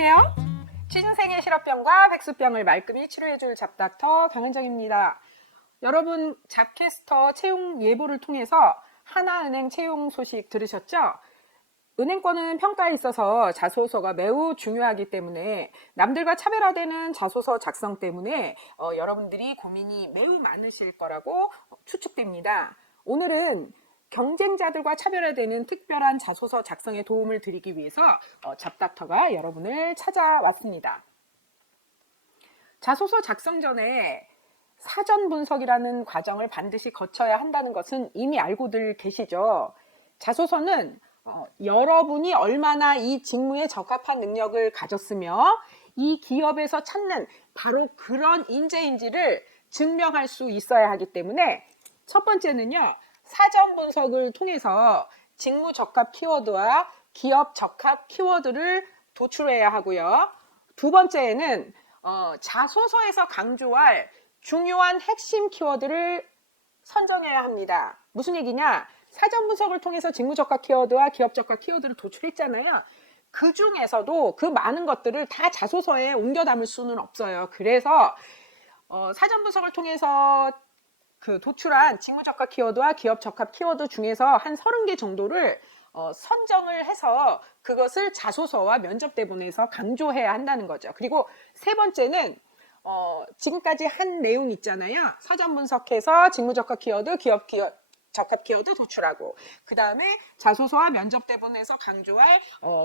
안녕하세요. 취준생의 실업병과 백수병을 말끔히 치료해줄 잡닥터 강은정입니다. 여러분 잡캐스터 채용 예보를 통해서 하나은행 채용 소식 들으셨죠? 은행권은 평가에 있어서 자소서가 매우 중요하기 때문에 남들과 차별화되는 자소서 작성 때문에 여러분들이 고민이 매우 많으실 거라고 추측됩니다. 오늘은 경쟁자들과 차별화되는 특별한 자소서 작성에 도움을 드리기 위해서 잡닥터가 여러분을 찾아왔습니다. 자소서 작성 전에 사전 분석이라는 과정을 반드시 거쳐야 한다는 것은 이미 알고들 계시죠? 자소서는 여러분이 얼마나 이 직무에 적합한 능력을 가졌으며 이 기업에서 찾는 바로 그런 인재인지를 증명할 수 있어야 하기 때문에 첫 번째는요, 사전 분석을 통해서 직무 적합 키워드와 기업 적합 키워드를 도출해야 하고요. 두 번째에는 자소서에서 강조할 중요한 핵심 키워드를 선정해야 합니다. 무슨 얘기냐? 사전 분석을 통해서 직무 적합 키워드와 기업 적합 키워드를 도출했잖아요. 그 중에서도 그 많은 것들을 다 자소서에 옮겨 담을 수는 없어요. 그래서 사전 분석을 통해서 그 도출한 직무 적합 키워드와 기업 적합 키워드 중에서 한 30개 정도를 선정을 해서 그것을 자소서와 면접 대본에서 강조해야 한다는 거죠. 그리고 세 번째는 지금까지 한 내용 있잖아요. 사전 분석해서 직무 적합 키워드, 기업 적합 키워드 도출하고 그 다음에 자소서와 면접 대본에서 강조할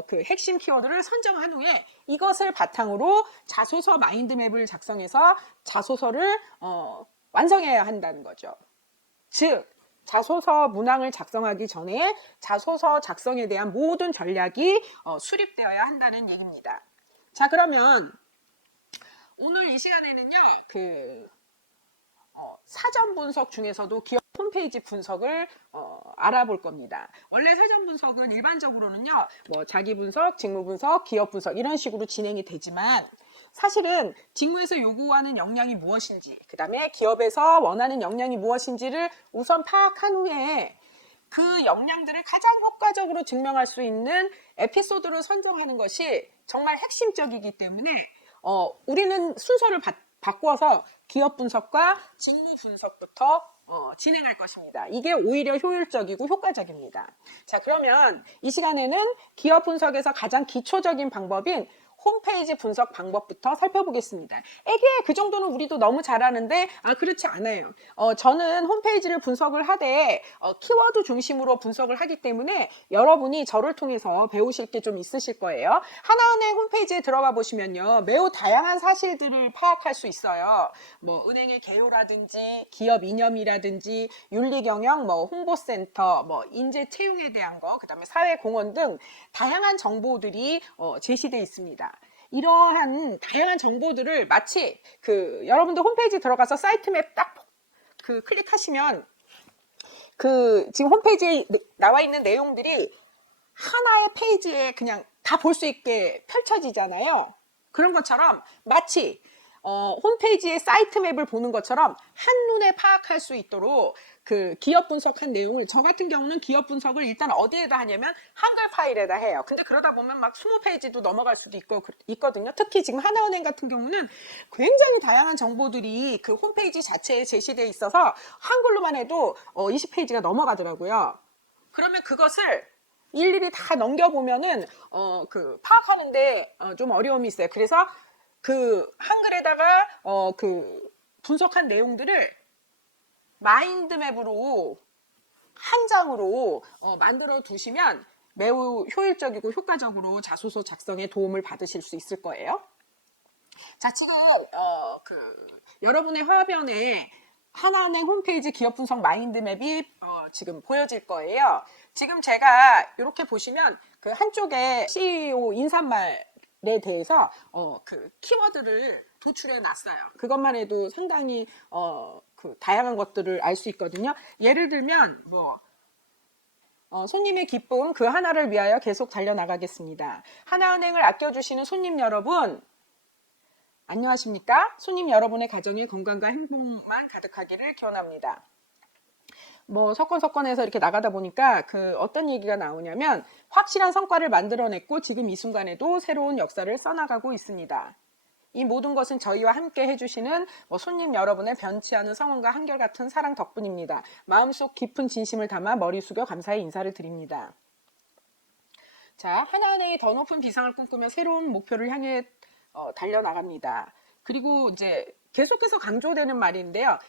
그 핵심 키워드를 선정한 후에 이것을 바탕으로 자소서 마인드맵을 작성해서 자소서를 완성해야 한다는 거죠. 즉 자소서 문항을 작성하기 전에 자소서 작성에 대한 모든 전략이 수립되어야 한다는 얘기입니다. 자, 그러면 오늘 이 시간에는요, 사전 분석 중에서도 기업 홈페이지 분석을 알아볼 겁니다. 원래 사전 분석은 일반적으로는요, 뭐 자기 분석, 직무 분석, 기업 분석 이런 식으로 진행이 되지만 사실은 직무에서 요구하는 역량이 무엇인지, 그 다음에 기업에서 원하는 역량이 무엇인지를 우선 파악한 후에 그 역량들을 가장 효과적으로 증명할 수 있는 에피소드를 선정하는 것이 정말 핵심적이기 때문에 우리는 순서를 바꿔서 기업 분석과 직무 분석부터 진행할 것입니다. 이게 오히려 효율적이고 효과적입니다. 자, 그러면 이 시간에는 기업 분석에서 가장 기초적인 방법인 홈페이지 분석 방법부터 살펴보겠습니다. 에게 그 정도는 우리도 너무 잘하는데 그렇지 않아요. 저는 홈페이지를 분석을 하되 키워드 중심으로 분석을 하기 때문에 여러분이 저를 통해서 배우실 게 좀 있으실 거예요. 하나은행 홈페이지에 들어가 보시면요, 매우 다양한 사실들을 파악할 수 있어요. 뭐 은행의 개요라든지 기업 이념이라든지 윤리경영, 뭐 홍보센터, 뭐 인재 채용에 대한 거, 그다음에 사회공헌 등 다양한 정보들이 제시되어 있습니다. 이러한 다양한 정보들을 마치 여러분들 홈페이지 들어가서 사이트맵 딱 클릭하시면 지금 홈페이지에 나와 있는 내용들이 하나의 페이지에 그냥 다 볼 수 있게 펼쳐지잖아요. 그런 것처럼 마치 홈페이지의 사이트 맵을 보는 것처럼 한눈에 파악할 수 있도록 그 기업 분석한 내용을, 저 같은 경우는 기업 분석을 일단 어디에다 하냐면 한글 파일에다 해요. 근데 그러다 보면 막 20페이지도 넘어갈 수도 있거든요. 특히 지금 하나은행 같은 경우는 굉장히 다양한 정보들이 그 홈페이지 자체에 제시되어 있어서 한글로만 해도 20페이지가 넘어가더라고요. 그러면 그것을 일일이 다 넘겨보면은 파악하는데 좀 어려움이 있어요. 그래서 한글에다가 분석한 내용들을 마인드맵으로 한 장으로 만들어 두시면 매우 효율적이고 효과적으로 자소서 작성에 도움을 받으실 수 있을 거예요. 자, 지금 여러분의 화면에 하나은행 홈페이지 기업 분석 마인드맵이 지금 보여질 거예요. 지금 제가 이렇게 보시면 그 한쪽에 CEO 인사말에 대해서 키워드를 도출해 놨어요. 그것만 해도 상당히 다양한 것들을 알 수 있거든요. 예를 들면 손님의 기쁨 그 하나를 위하여 계속 달려나가겠습니다. 하나은행을 아껴주시는 손님 여러분, 안녕하십니까? 손님 여러분의 가정에 건강과 행복만 가득하기를 기원합니다. 뭐 석권석권해서 이렇게 나가다 보니까 그 어떤 얘기가 나오냐면 확실한 성과를 만들어냈고 지금 이 순간에도 새로운 역사를 써나가고 있습니다. 이 모든 것은 저희와 함께 해주시는 손님 여러분의 변치 않은 성원과 한결같은 사랑 덕분입니다. 마음속 깊은 진심을 담아 머리 숙여 감사의 인사를 드립니다. 자, 하나은행이 더 높은 비상을 꿈꾸며 새로운 목표를 향해 달려나갑니다. 그리고 이제 계속해서 강조되는 말인데요.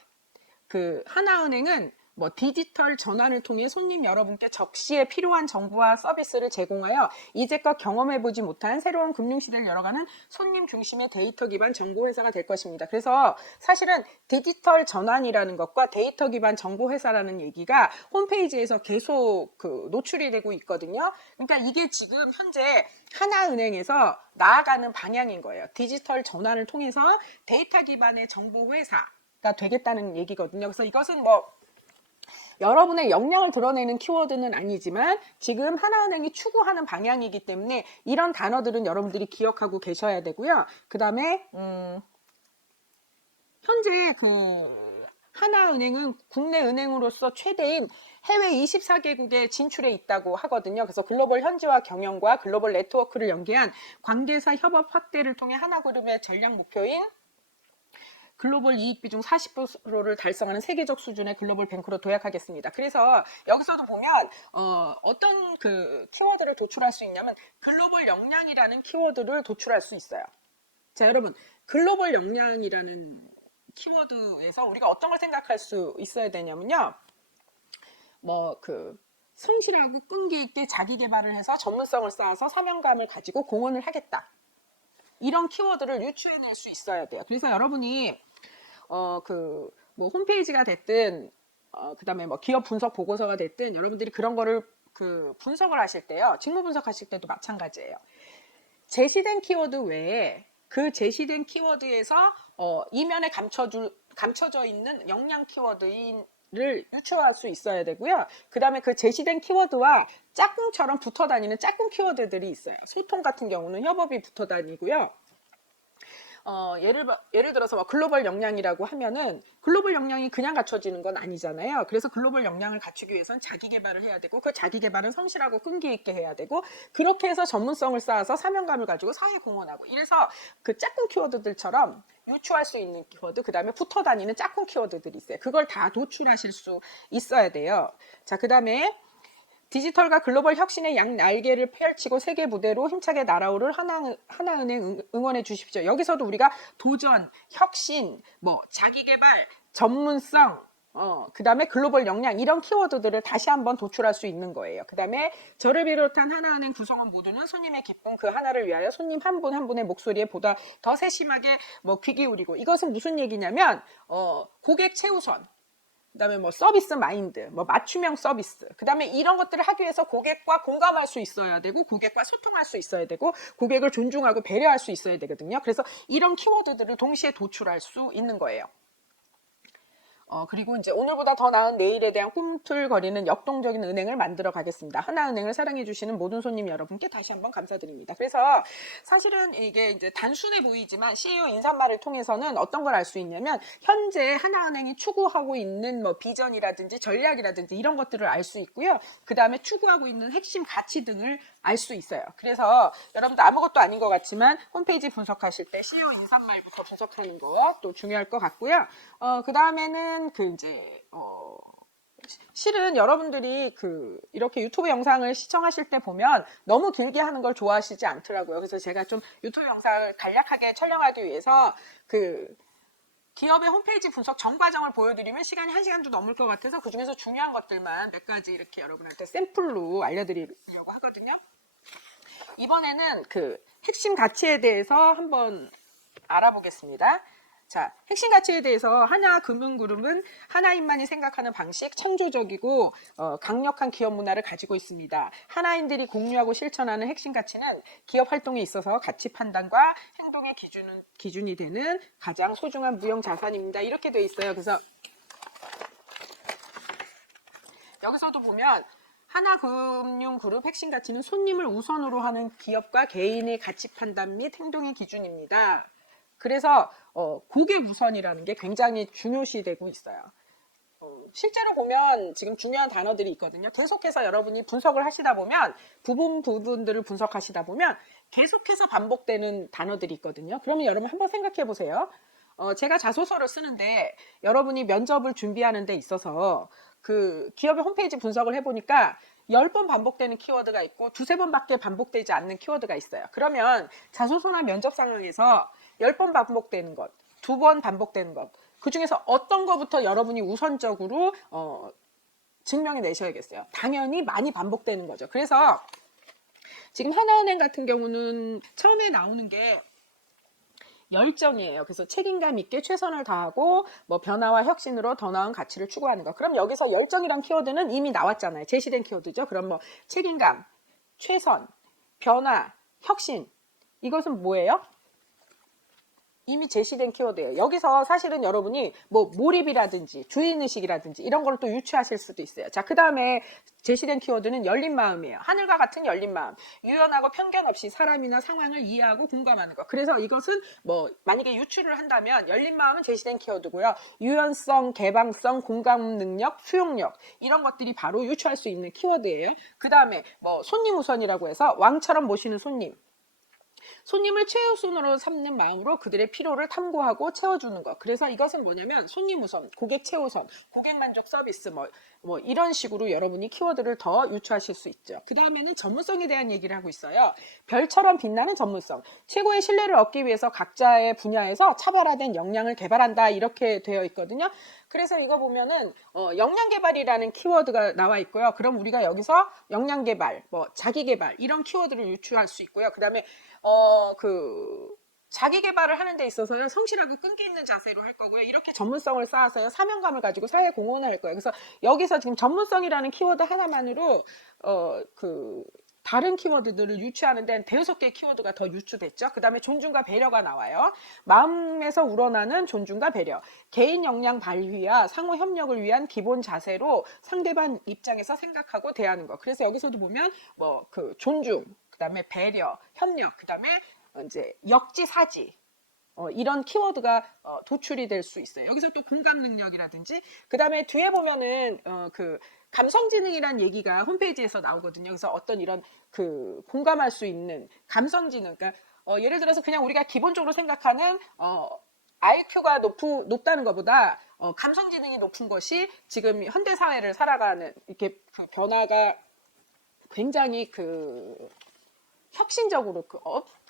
그 하나은행은 디지털 전환을 통해 손님 여러분께 적시에 필요한 정보와 서비스를 제공하여 이제껏 경험해보지 못한 새로운 금융시대를 열어가는 손님 중심의 데이터 기반 정보회사가 될 것입니다. 그래서 사실은 디지털 전환이라는 것과 데이터 기반 정보회사라는 얘기가 홈페이지에서 계속 노출이 되고 있거든요. 그러니까 이게 지금 현재 하나은행에서 나아가는 방향인 거예요. 디지털 전환을 통해서 데이터 기반의 정보회사가 되겠다는 얘기거든요. 그래서 이것은 여러분의 역량을 드러내는 키워드는 아니지만 지금 하나은행이 추구하는 방향이기 때문에 이런 단어들은 여러분들이 기억하고 계셔야 되고요. 그 다음에 현재 하나은행은 국내 은행으로서 최대인 해외 24개국에 진출해 있다고 하거든요. 그래서 글로벌 현지화 경영과 글로벌 네트워크를 연계한 관계사 협업 확대를 통해 하나그룹의 전략 목표인 글로벌 이익 비중 40%를 달성하는 세계적 수준의 글로벌 뱅크로 도약하겠습니다. 그래서 여기서도 보면 어떤 키워드를 도출할 수 있냐면 글로벌 역량이라는 키워드를 도출할 수 있어요. 자, 여러분, 글로벌 역량이라는 키워드에서 우리가 어떤 걸 생각할 수 있어야 되냐면요. 성실하고 끈기 있게 자기 개발을 해서 전문성을 쌓아서 사명감을 가지고 공헌을 하겠다. 이런 키워드를 유추해낼 수 있어야 돼요. 그래서 여러분이 홈페이지가 됐든 그 다음에 기업 분석 보고서가 됐든 여러분들이 그런 거를 분석을 하실 때요. 직무 분석하실 때도 마찬가지예요. 제시된 키워드 외에 그 제시된 키워드에서 이면에 감춰져 있는 역량 키워드를 유추할 수 있어야 되고요. 그 다음에 그 제시된 키워드와 짝꿍처럼 붙어 다니는 짝꿍 키워드들이 있어요. 소통 같은 경우는 협업이 붙어 다니고요. 예를 들어서 글로벌 역량이라고 하면은 글로벌 역량이 그냥 갖춰지는 건 아니잖아요. 그래서 글로벌 역량을 갖추기 위해서는 자기 개발을 해야 되고 그 자기 개발은 성실하고 끈기 있게 해야 되고 그렇게 해서 전문성을 쌓아서 사명감을 가지고 사회 공헌하고 이래서 그 짝꿍 키워드들처럼 유추할 수 있는 키워드 그 다음에 붙어 다니는 짝꿍 키워드들이 있어요. 그걸 다 도출하실 수 있어야 돼요. 자, 그 다음에 디지털과 글로벌 혁신의 양날개를 펼치고 세계 무대로 힘차게 날아오를 하나은행 응원해 주십시오. 여기서도 우리가 도전, 혁신, 자기개발, 전문성, 그 다음에 글로벌 역량 이런 키워드들을 다시 한번 도출할 수 있는 거예요. 그 다음에 저를 비롯한 하나은행 구성원 모두는 손님의 기쁨 그 하나를 위하여 손님 한 분 한 분의 목소리에 보다 더 세심하게 귀 기울이고 이것은 무슨 얘기냐면 고객 최우선 그다음에 서비스 마인드, 맞춤형 서비스. 그다음에 이런 것들을 하기 위해서 고객과 공감할 수 있어야 되고 고객과 소통할 수 있어야 되고 고객을 존중하고 배려할 수 있어야 되거든요. 그래서 이런 키워드들을 동시에 도출할 수 있는 거예요. 그리고 이제 오늘보다 더 나은 내일에 대한 꿈틀거리는 역동적인 은행을 만들어 가겠습니다. 하나은행을 사랑해 주시는 모든 손님 여러분께 다시 한번 감사드립니다. 그래서 사실은 이게 이제 단순해 보이지만 CEO 인사말을 통해서는 어떤 걸 알 수 있냐면 현재 하나은행이 추구하고 있는 비전이라든지 전략이라든지 이런 것들을 알 수 있고요. 그 다음에 추구하고 있는 핵심 가치 등을 알 수 있어요. 그래서 여러분들 아무것도 아닌 것 같지만 홈페이지 분석하실 때 CEO 인사말부터 분석하는 거 또 중요할 것 같고요. 그 다음에는 실은 여러분들이 이렇게 유튜브 영상을 시청하실 때 보면 너무 길게 하는 걸 좋아하시지 않더라고요. 그래서 제가 좀 유튜브 영상을 간략하게 촬영하기 위해서 기업의 홈페이지 분석 전 과정을 보여드리면 시간이 1시간도 넘을 것 같아서 그 중에서 중요한 것들만 몇 가지 이렇게 여러분한테 샘플로 알려드리려고 하거든요. 이번에는 핵심 가치에 대해서 한번 알아보겠습니다. 자, 핵심 가치에 대해서 하나금융그룹은 하나인만이 생각하는 방식, 창조적이고 강력한 기업 문화를 가지고 있습니다. 하나인들이 공유하고 실천하는 핵심 가치는 기업 활동에 있어서 가치 판단과 행동의 기준이 되는 가장 소중한 무형 자산입니다. 이렇게 돼 있어요. 그래서 여기서도 보면 하나금융그룹 핵심 가치는 손님을 우선으로 하는 기업과 개인의 가치 판단 및 행동의 기준입니다. 그래서 고객 우선이라는 게 굉장히 중요시되고 있어요. 실제로 보면 지금 중요한 단어들이 있거든요. 계속해서 여러분이 분석을 하시다 보면 부분들을 분석하시다 보면 계속해서 반복되는 단어들이 있거든요. 그러면 여러분 한번 생각해 보세요. 제가 자소서를 쓰는데 여러분이 면접을 준비하는 데 있어서 그 기업의 홈페이지 분석을 해보니까 10번 반복되는 키워드가 있고 두세 번밖에 반복되지 않는 키워드가 있어요. 그러면 자소서나 면접 상황에서 10번 반복되는 것, 2번 반복되는 것, 그 중에서 어떤 것부터 여러분이 우선적으로 증명해 내셔야겠어요. 당연히 많이 반복되는 거죠. 그래서 지금 하나은행 같은 경우는 처음에 나오는 게 열정이에요. 그래서 책임감 있게 최선을 다하고 뭐 변화와 혁신으로 더 나은 가치를 추구하는 것. 그럼 여기서 열정이란 키워드는 이미 나왔잖아요. 제시된 키워드죠. 그럼 뭐 책임감, 최선, 변화, 혁신, 이것은 뭐예요? 이미 제시된 키워드예요. 여기서 사실은 여러분이 뭐 몰입이라든지 주인의식이라든지 이런 걸 또 유추하실 수도 있어요. 자, 그 다음에 제시된 키워드는 열린 마음이에요. 하늘과 같은 열린 마음. 유연하고 편견 없이 사람이나 상황을 이해하고 공감하는 것. 그래서 이것은 뭐 만약에 유추를 한다면 열린 마음은 제시된 키워드고요. 유연성, 개방성, 공감 능력, 수용력 이런 것들이 바로 유추할 수 있는 키워드예요. 그 다음에 뭐 손님 우선이라고 해서 왕처럼 모시는 손님. 손님을 최우선으로 삼는 마음으로 그들의 필요를 탐구하고 채워주는 것. 그래서 이것은 뭐냐면 손님 우선, 고객 최우선, 고객 만족 서비스 뭐 이런 식으로 여러분이 키워드를 더 유추하실 수 있죠. 그 다음에는 전문성에 대한 얘기를 하고 있어요. 별처럼 빛나는 전문성. 최고의 신뢰를 얻기 위해서 각자의 분야에서 차별화된 역량을 개발한다 이렇게 되어 있거든요. 그래서 이거 보면은 역량 개발이라는 키워드가 나와 있고요. 그럼 우리가 여기서 역량 개발, 뭐 자기 개발 이런 키워드를 유추할 수 있고요. 그다음에 자기 개발을 하는 데 있어서는 성실하고 끈기 있는 자세로 할 거고요. 이렇게 전문성을 쌓아서요. 사명감을 가지고 사회 공헌을 할 거예요. 그래서 여기서 지금 전문성이라는 키워드 하나만으로 다른 키워드들을 유추하는 데는 대여섯 개의 키워드가 더 유추됐죠. 그 다음에 존중과 배려가 나와요. 마음에서 우러나는 존중과 배려. 개인 역량 발휘와 상호 협력을 위한 기본 자세로 상대방 입장에서 생각하고 대하는 것. 그래서 여기서도 보면 존중, 그 다음에 배려, 협력, 그 다음에 이제 역지사지. 이런 키워드가 도출이 될 수 있어요. 여기서 또 공감 능력이라든지 그 다음에 뒤에 보면은 감성지능이란 얘기가 홈페이지에서 나오거든요. 그래서 어떤 이런 공감할 수 있는 감성지능, 그러니까 예를 들어서 그냥 우리가 기본적으로 생각하는 IQ가 높다는 것보다 감성지능이 높은 것이 지금 현대 사회를 살아가는 이렇게 변화가 굉장히 혁신적으로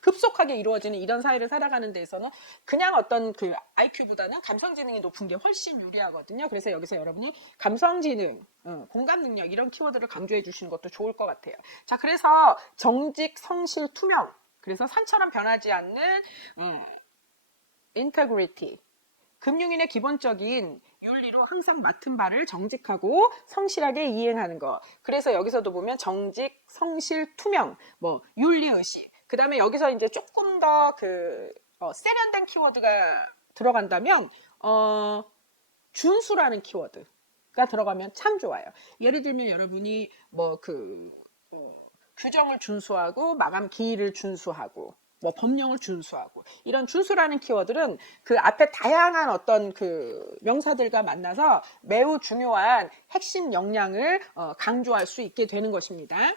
급속하게 이루어지는 이런 사회를 살아가는 데에서는 그냥 어떤 IQ보다는 감성지능이 높은 게 훨씬 유리하거든요. 그래서 여기서 여러분이 감성지능, 공감 능력 이런 키워드를 강조해 주시는 것도 좋을 것 같아요. 자, 그래서 정직, 성실, 투명. 그래서 산처럼 변하지 않는 integrity. 금융인의 기본적인 윤리로 항상 맡은 바를 정직하고 성실하게 이행하는 것. 그래서 여기서도 보면 정직, 성실, 투명, 뭐 윤리의식. 그 다음에 여기서 이제 조금 더 세련된 키워드가 들어간다면 준수라는 키워드가 들어가면 참 좋아요. 예를 들면 여러분이 규정을 준수하고 마감 기일을 준수하고 뭐 법령을 준수하고 이런 준수라는 키워드는 그 앞에 다양한 어떤 명사들과 만나서 매우 중요한 핵심 역량을 강조할 수 있게 되는 것입니다.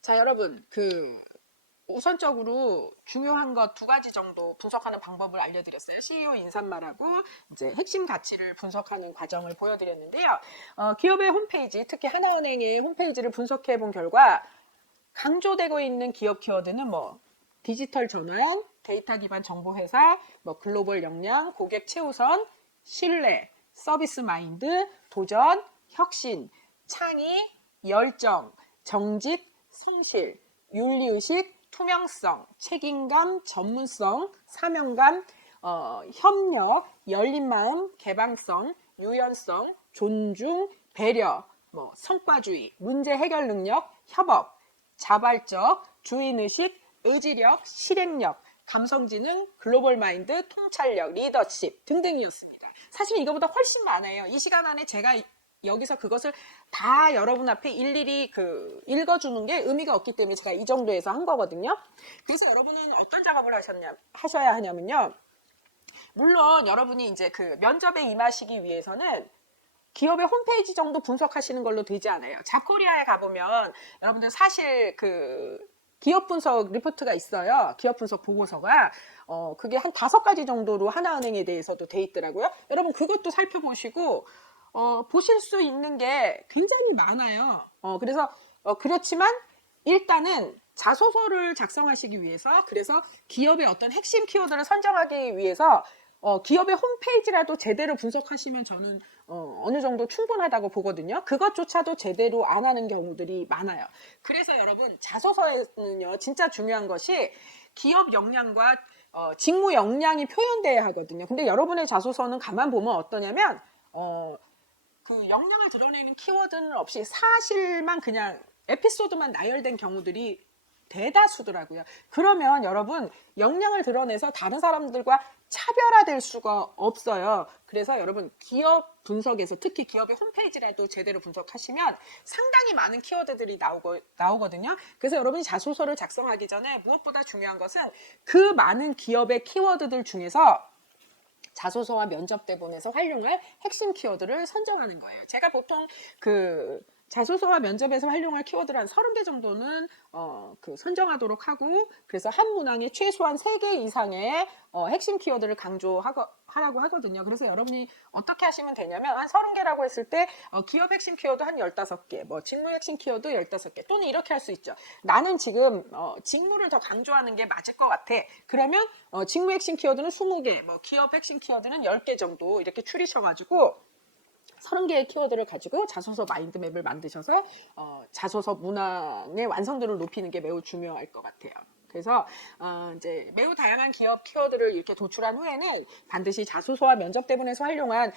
자, 여러분 우선적으로 중요한 것 2가지 정도 분석하는 방법을 알려드렸어요. CEO 인사말하고 이제 핵심 가치를 분석하는 과정을 보여드렸는데요. 기업의 홈페이지, 특히 하나은행의 홈페이지를 분석해 본 결과 강조되고 있는 기업 키워드는 디지털 전환, 데이터 기반 정보 회사, 글로벌 역량, 고객 최우선, 신뢰, 서비스 마인드, 도전, 혁신, 창의, 열정, 정직, 성실, 윤리의식, 투명성, 책임감, 전문성, 사명감, 협력, 열린 마음, 개방성, 유연성, 존중, 배려, 성과주의, 문제 해결 능력, 협업, 자발적, 주인의식, 의지력, 실행력, 감성지능, 글로벌 마인드, 통찰력, 리더십 등등이었습니다. 사실 이거보다 훨씬 많아요. 이 시간 안에 제가 여기서 그것을 다 여러분 앞에 일일이 읽어주는 게 의미가 없기 때문에 제가 이 정도에서 한 거거든요. 그래서 여러분은 어떤 작업을 하셔야 하냐면요. 물론 여러분이 이제 면접에 임하시기 위해서는 기업의 홈페이지 정도 분석하시는 걸로 되지 않아요. 잡코리아에 가보면 여러분들 사실 그 기업 분석 리포트가 있어요. 기업 분석 보고서가 그게 한 5가지 정도로 하나은행에 대해서도 돼 있더라고요. 여러분 그것도 살펴보시고 보실 수 있는 게 굉장히 많아요. 그래서 그렇지만 일단은 자소서를 작성하시기 위해서, 그래서 기업의 어떤 핵심 키워드를 선정하기 위해서 기업의 홈페이지라도 제대로 분석하시면 저는 어느 정도 충분하다고 보거든요. 그것조차도 제대로 안 하는 경우들이 많아요. 그래서 여러분 자소서에는요 진짜 중요한 것이 기업 역량과 직무 역량이 표현돼야 하거든요. 근데 여러분의 자소서는 가만 보면 어떠냐면 그 역량을 드러내는 키워드는 없이 사실만 그냥 에피소드만 나열된 경우들이 대다수더라고요. 그러면 여러분 역량을 드러내서 다른 사람들과 차별화될 수가 없어요. 그래서 여러분 기업 분석에서 특히 기업의 홈페이지라도 제대로 분석하시면 상당히 많은 키워드들이 나오거든요. 그래서 여러분이 자소서를 작성하기 전에 무엇보다 중요한 것은 그 많은 기업의 키워드들 중에서 자소서와 면접 대본에서 활용할 핵심 키워드를 선정하는 거예요. 제가 보통 그 자소서와 면접에서 활용할 키워드를 한 30개 정도는 선정하도록 하고, 그래서 한 문항에 최소한 3개 이상의 핵심 키워드를 강조하라고 하거든요. 그래서 여러분이 어떻게 하시면 되냐면 한 30개라고 했을 때 기업 핵심 키워드 한 15개, 뭐 직무 핵심 키워드 15개, 또는 이렇게 할 수 있죠. 나는 지금 직무를 더 강조하는 게 맞을 것 같아. 그러면 직무 핵심 키워드는 20개, 뭐 기업 핵심 키워드는 10개 정도 이렇게 추리셔가지고 30개의 키워드를 가지고 자소서 마인드맵을 만드셔서 자소서 문항의 완성도를 높이는 게 매우 중요할 것 같아요. 그래서 이제 매우 다양한 기업 키워드를 이렇게 도출한 후에는 반드시 자소서와 면접 대본에서 활용한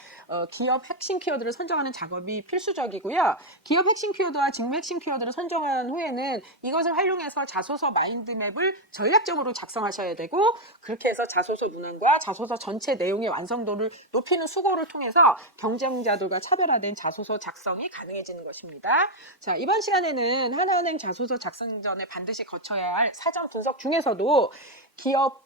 기업 핵심 키워드를 선정하는 작업이 필수적이고요. 기업 핵심 키워드와 직무 핵심 키워드를 선정한 후에는 이것을 활용해서 자소서 마인드맵을 전략적으로 작성하셔야 되고, 그렇게 해서 자소서 문항과 자소서 전체 내용의 완성도를 높이는 수고를 통해서 경쟁자들과 차별화된 자소서 작성이 가능해지는 것입니다. 자, 이번 시간에는 하나은행 자소서 작성 전에 반드시 거쳐야 할 사전 분석 중에서도 기업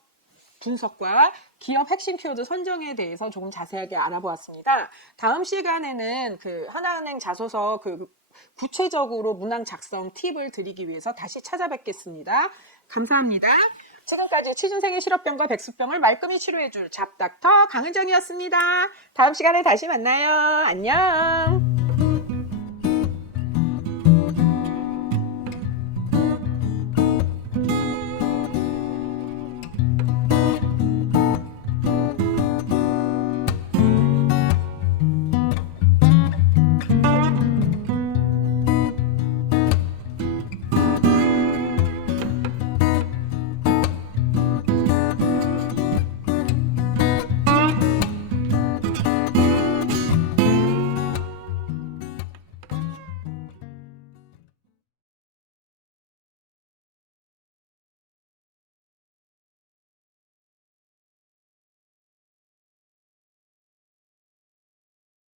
분석과 기업 핵심 키워드 선정에 대해서 조금 자세하게 알아보았습니다. 다음 시간에는 그 하나은행 자소서 그 구체적으로 문항 작성 팁을 드리기 위해서 다시 찾아뵙겠습니다. 감사합니다. 지금까지 취준생의 실업병과 백수병을 말끔히 치료해줄 잡닥터 강은정이었습니다. 다음 시간에 다시 만나요. 안녕.